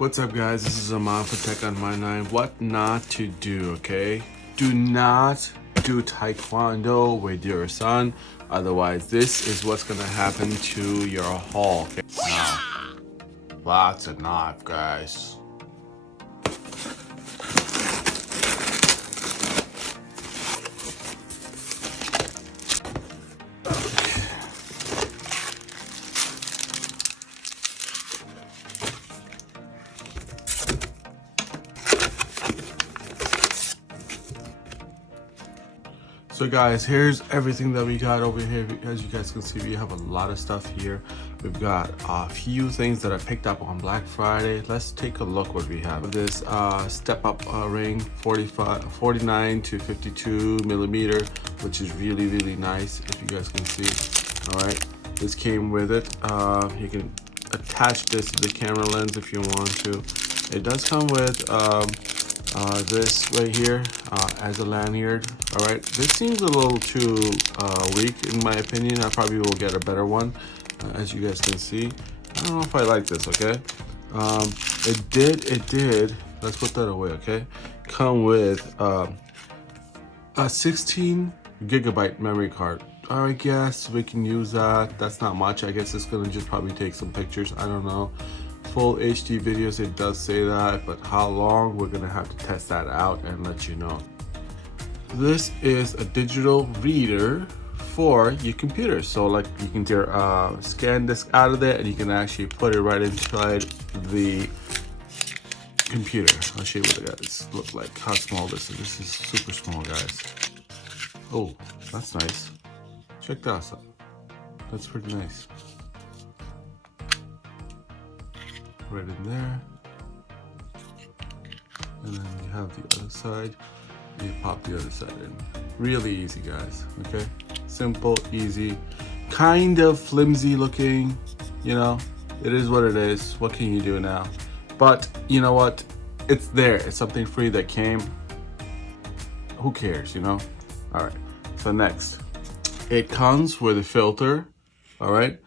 What's up, guys? This is Aman for Tech on My 9. What not to do, okay? Do not do taekwondo with your son. Otherwise, this is what's gonna happen to your haul. Okay? Now, lots of knife, guys. So guys, here's everything that we got over here. As you guys can see, we have a lot of stuff here. We've got a few things that I picked up on Black Friday. Let's take a look what we have. This step up ring, 49 to 52 millimeter, which is really nice, if you guys can see. All right, this came with it. You can attach this to the camera lens if you want to. It does come with this right here as a lanyard. All right, this seems a little too weak in my opinion. I probably will get a better one. As you guys can see, I don't know if I like this. Okay, it did, let's put that away. Okay, come with a 16 gigabyte memory card. I guess we can use that. That's not much. I guess it's gonna just probably take some pictures. I don't know. Full HD videos, it does say that, but how long, we're gonna have to test that out and let you know. This is a digital reader for your computer, so like you can scan this out of there and you can actually put it right inside the computer. I'll show you what the guys look like, how small this is. This is super small, guys. Oh, that's nice. Check that out. That's pretty nice. Right in there, and then you have the other side. You pop the other side in. Really easy, guys. Okay, simple, easy, kind of flimsy looking. You know, it is what it is. What can you do now? But you know what? It's there. It's something free that came. Who cares? You know. All right. So next, it comes with a filter. All right.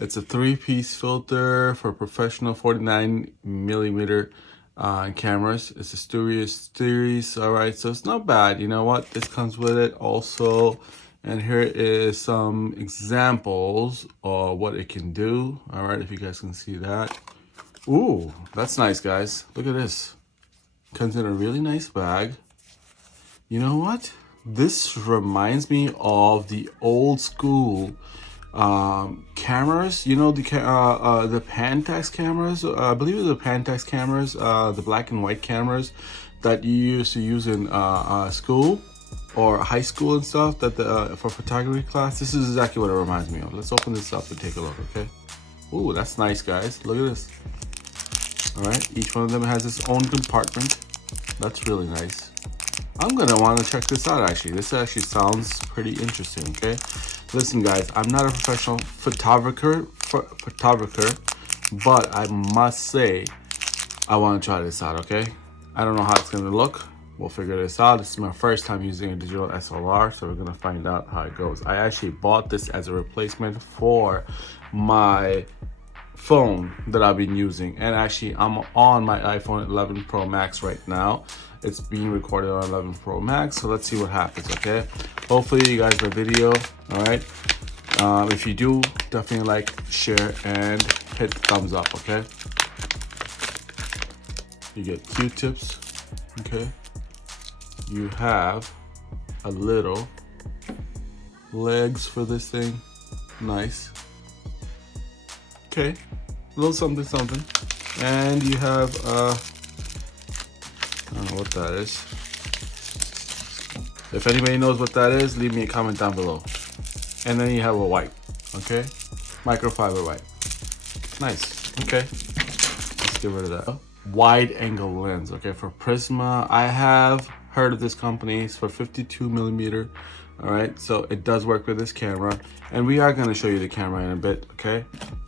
It's a 3-piece filter for professional 49 millimeter cameras. It's a Studios series. All right, so it's not bad. You know what? This comes with it also. And here is some examples of what it can do. All right, if you guys can see that. Ooh, that's nice, guys. Look at this. Comes in a really nice bag. You know what? This reminds me of the old school cameras, you know, the Pentax cameras. I believe it was the Pentax cameras, the black and white cameras that you used to use in school or high school and stuff, that for photography class. This is exactly what it reminds me of. Let's open this up and take a look. Okay. Ooh, that's nice, guys. Look at this. All right, each one of them has its own compartment. That's really nice. I'm gonna want to check this out. Actually, this actually sounds pretty interesting. Okay. Listen, guys, I'm not a professional photographer, but I must say I want to try this out, okay? I don't know how it's going to look. We'll figure this out. This is my first time using a digital SLR, so we're going to find out how it goes. I actually bought this as a replacement for my phone that I've been using, and actually I'm on my iPhone 11 Pro Max right now. It's being recorded on 11 Pro Max, so let's see what happens. Okay, hopefully you guys like the video. All right, if you do, definitely like, share, and hit the thumbs up. Okay, you get Q-tips. Okay, you have a little legs for this thing. Nice. Okay, a little something, and you have I don't know what that is. If anybody knows what that is, leave me a comment down below. And then you have a wipe, okay? Microfiber wipe. Nice, okay. Let's get rid of that. Wide angle lens, okay, for Prisma. I have heard of this company. It's for 52 millimeter. All right, so it does work with this camera. And we are gonna show you the camera in a bit, okay?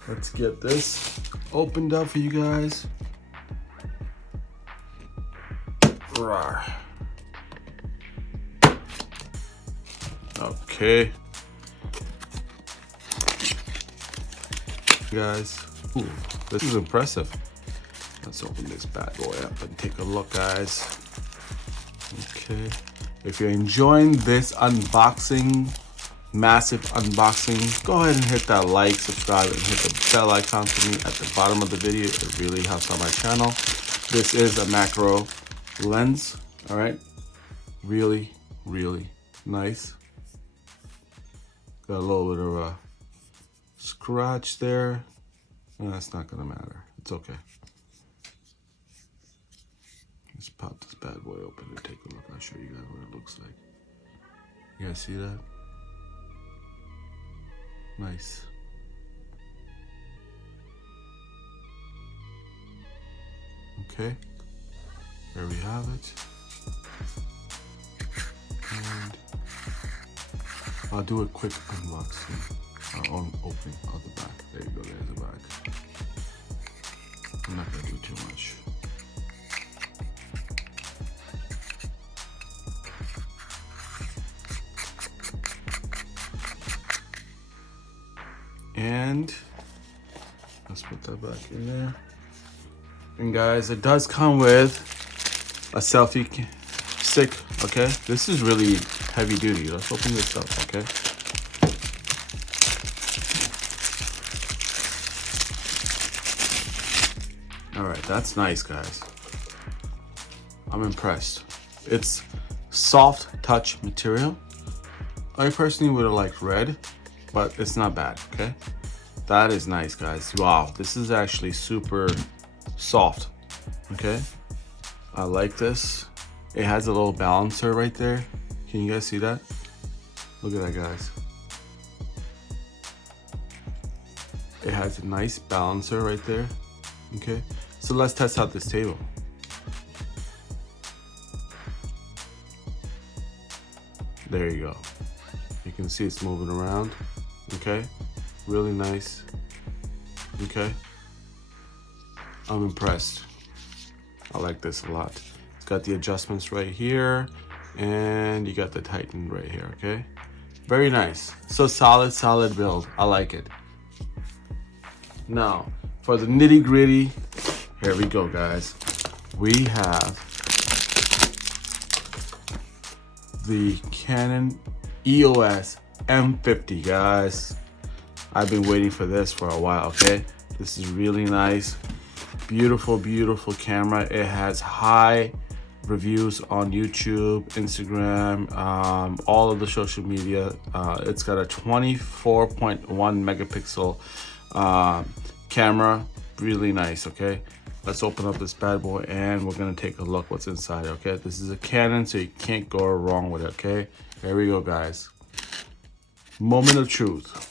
Let's get this opened up for you guys. Okay, guys. Ooh, this is impressive. Let's open this bad boy up and take a look, guys. Okay, if you're enjoying this unboxing, massive unboxing, go ahead and hit that like, subscribe, and hit the bell icon for me at the bottom of the video. It really helps on my channel. This is a macro lens, all right? Really, really nice. Got a little bit of a scratch there. That's not gonna matter. It's okay. Let's pop this bad boy open and take a look. I'll show you guys what it looks like. You guys see that? Nice. Okay, there we have it. And I'll do a quick unboxing. Opening of the back. There you go, there's the back. I'm not gonna do too much. And let's put that back in there. And guys, it does come with a selfie stick, okay? This is really heavy duty. Let's open this up, okay? All right, that's nice, guys. I'm impressed. It's soft touch material. I personally would have liked red, but it's not bad, okay? That is nice, guys. Wow, this is actually super soft, okay? I like this. It has a little balancer right there. Can you guys see that? Look at that, guys. It has a nice balancer right there, okay? So let's test out this table. There you go. You can see it's moving around, okay? Really nice, okay? I'm impressed. I like this a lot. It's got the adjustments right here, and you got the Titan right here, okay? Very nice. So solid build. I like it. Now, for the nitty gritty, here we go, guys. We have the Canon EOS M50, guys. I've been waiting for this for a while, okay? This is really nice. Beautiful, beautiful camera. It has high reviews on YouTube, Instagram, all of the social media. It's got a 24.1 megapixel camera. Really nice, okay? Let's open up this bad boy and we're gonna take a look what's inside, okay? This is a Canon, so you can't go wrong with it, okay? Here we go, guys. Moment of truth.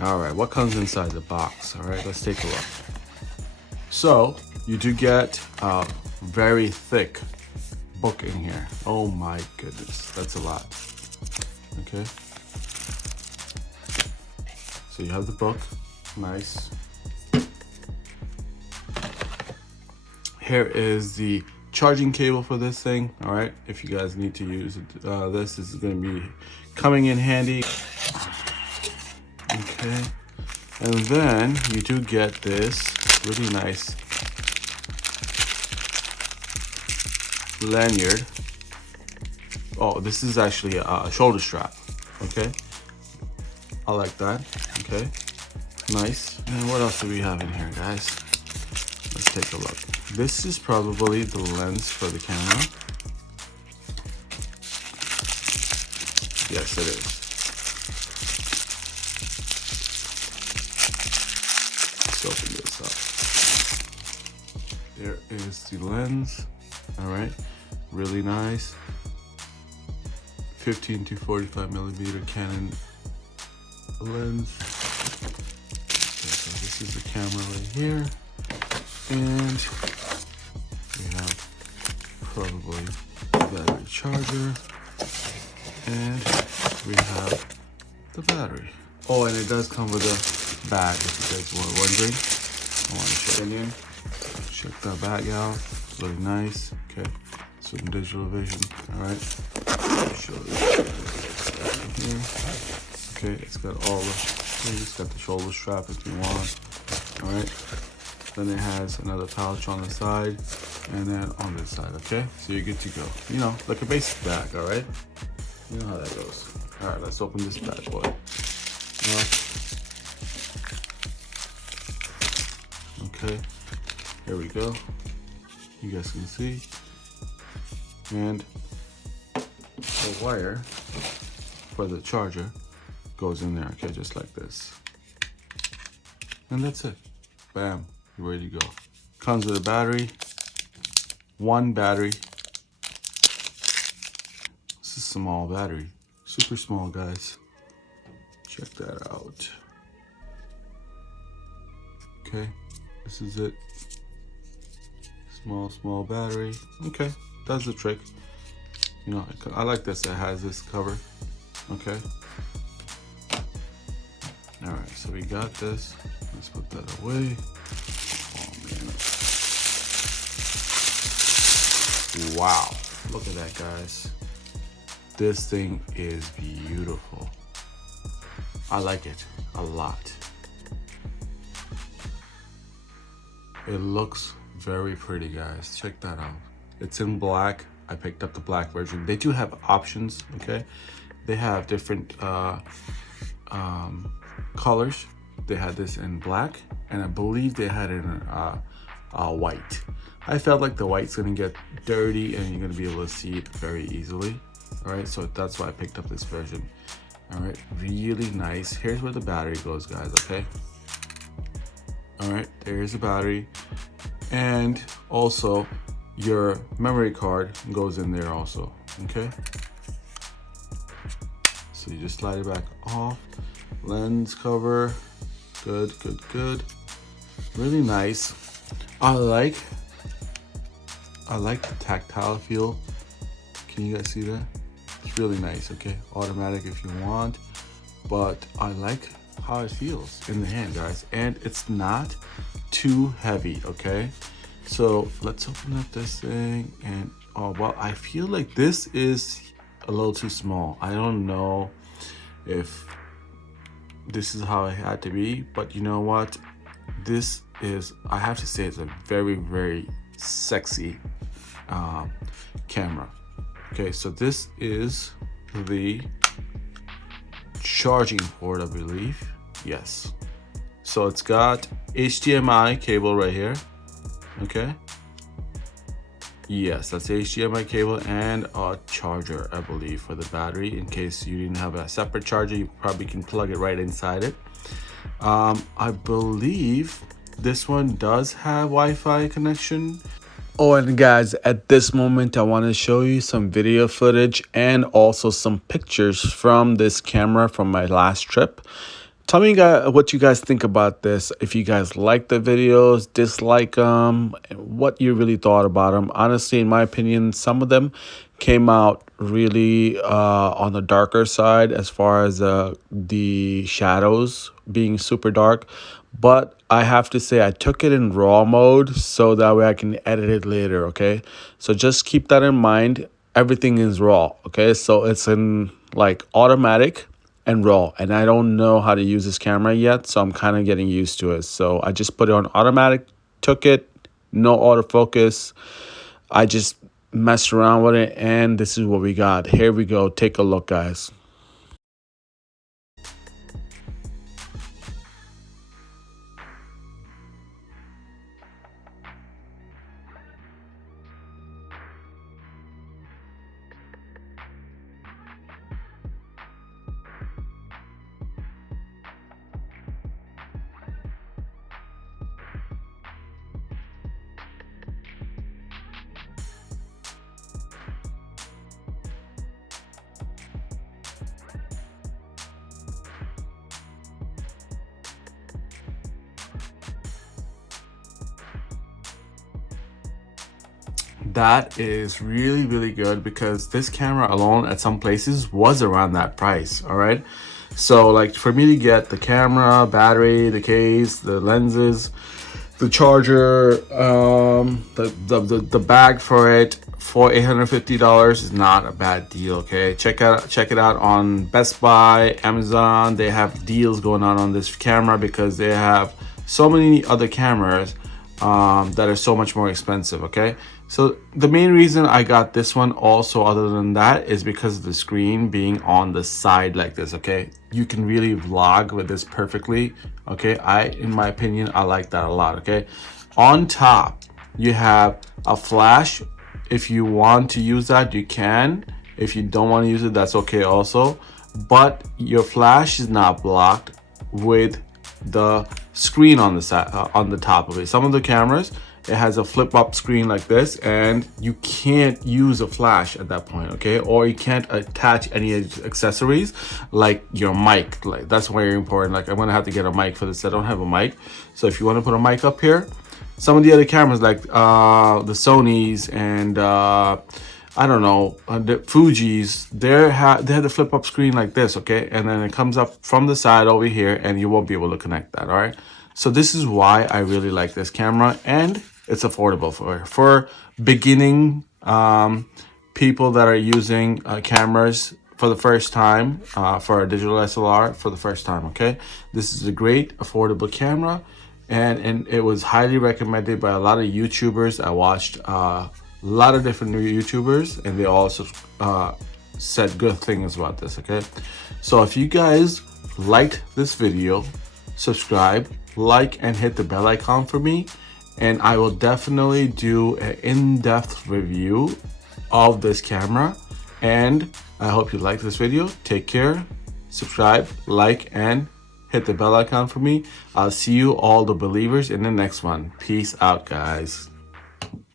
All right, what comes inside the box? All right, let's take a look. So you do get a very thick book in here. Oh my goodness, that's a lot. Okay. So you have the book, nice. Here is the charging cable for this thing. All right, if you guys need to use it, this is going to be coming in handy. Okay, and then you do get this really nice lanyard. Oh, this is actually a shoulder strap. Okay, I like that. Okay, nice. And what else do we have in here, guys? Let's take a look. This is probably the lens for the camera. Yes, it is. Let's open this up. There is the lens. All right, really nice. 15 to 45 millimeter Canon lens. Okay, so this is the camera right here, and we have probably a battery charger, and we have the battery. Oh, and it does come with a bag, if you guys were wondering. I want to show you. Check that bag out. Really nice. Okay, some digital vision. All right. Show you here. Okay, it's got all the things. It's got the shoulder strap if you want. All right. Then it has another pouch on the side, and then on this side. Okay, so you're good to go. You know, like a basic bag. All right. You know how that goes. All right, let's open this bad boy. Okay, here we go. You guys can see. And the wire for the charger goes in there, okay, just like this. And that's it. Bam, you're ready to go. Comes with a battery, one battery. This is a small battery, super small, guys. Check that out. Okay, this is it. Small battery. Okay, does the trick. You know, I like this. It has this cover. Okay. All right, so we got this. Let's put that away. Oh man. Wow, look at that, guys. This thing is beautiful. I like it a lot. It looks very pretty, guys. Check that out. It's in black. I picked up the black version. They do have options, okay? They have different colors. They had this in black, and I believe they had it in white. I felt like the white's gonna get dirty and you're gonna be able to see it very easily. All right, so that's why I picked up this version. All right, really nice. Here's where the battery goes, guys, okay? All right, there's the battery. And also your memory card goes in there also, okay? So you just slide it back off. Lens cover, good. Really nice. I like the tactile feel. Can you guys see that? It's really nice, okay? Automatic if you want, but I like how it feels in the hand, guys. And it's not too heavy, okay? So let's open up this thing, and oh well, I feel like this is a little too small. I don't know if this is how it had to be, but you know what? This is, I have to say, it's a very sexy camera. Okay, so this is the charging port, I believe. Yes. So it's got HDMI cable right here. Okay. Yes, that's HDMI cable and a charger, I believe, for the battery. In case you didn't have a separate charger, you probably can plug it right inside it. I believe this one does have Wi-Fi connection. Oh, and guys, at this moment, I want to show you some video footage and also some pictures from this camera from my last trip. Tell me what you guys think about this. If you guys like the videos, dislike them, what you really thought about them. Honestly, in my opinion, some of them came out really on the darker side as far as the shadows being super dark. But I have to say I took it in raw mode so that way I can edit it later, okay? So just keep that in mind. Everything is raw, okay? So it's in like automatic and raw, and I don't know how to use this camera yet, so I'm kind of getting used to it. So I just put it on automatic, took it, no autofocus. I just messed around with it, and this is what we got. Here we go. Take a look, guys. That is really good because this camera alone at some places was around that price. All right, So like for me to get the camera, battery, the case, the lenses, the charger, the bag for it for $850 is not a bad deal. Okay, check it out on Best Buy, Amazon. They have deals going on this camera because they have so many other cameras that are so much more expensive. Okay, so the main reason I got this one also, other than that, is because of the screen being on the side like this. Okay, you can really vlog with this perfectly. Okay, in my opinion, I like that a lot. Okay, on top you have a flash. If you want to use that, you can. If you don't want to use it, that's okay also. But your flash is not blocked with the screen on the side, on the top of it. Some of the cameras, it has a flip up screen like this, and you can't use a flash at that point. Okay, or you can't attach any accessories like your mic. Like that's very important. Like I'm gonna have to get a mic for this. I don't have a mic, so if you want to put a mic up here, some of the other cameras like the Sonys and I don't know, the Fujis, they have the flip up screen like this. Okay, and then it comes up from the side over here, and you won't be able to connect that. All right, so this is why I really like this camera, and it's affordable for beginning people that are using cameras for the first time, for a digital SLR for the first time. Okay, this is a great affordable camera, and it was highly recommended by a lot of YouTubers. I watched a lot of different new YouTubers, and they also said good things about this. Okay, so if you guys liked this video, subscribe, like, and hit the bell icon for me, and I will definitely do an in-depth review of this camera. And I hope you like this video. Take care, subscribe, like, and hit the bell icon for me. I'll see you all the believers in the next one. Peace out, guys.